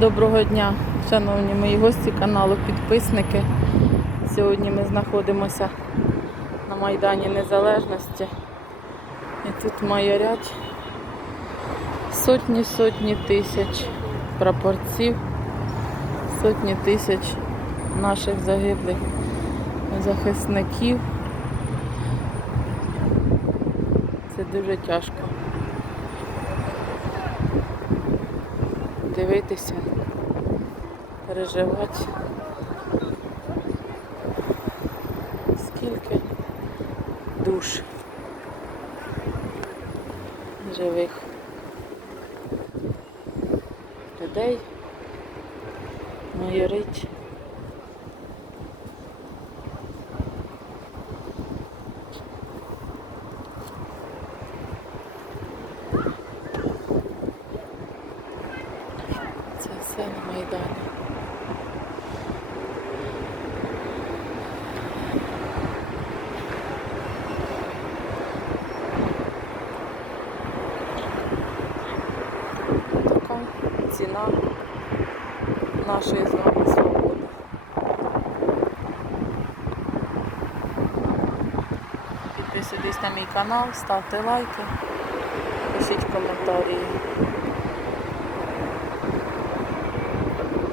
Доброго дня, шановні мої гості каналу, підписники. Сьогодні ми знаходимося на Майдані Незалежності. І тут майорять сотні сотні тисяч прапорців, сотні тисяч наших загиблих захисників. Це дуже тяжко. Дивитися, переживати. Скільки душ живих людей майорить. Це все на Майдані. Така ціна нашої з вами свободи. Підписуйтесь на мій канал, ставте лайки, пишіть коментарі.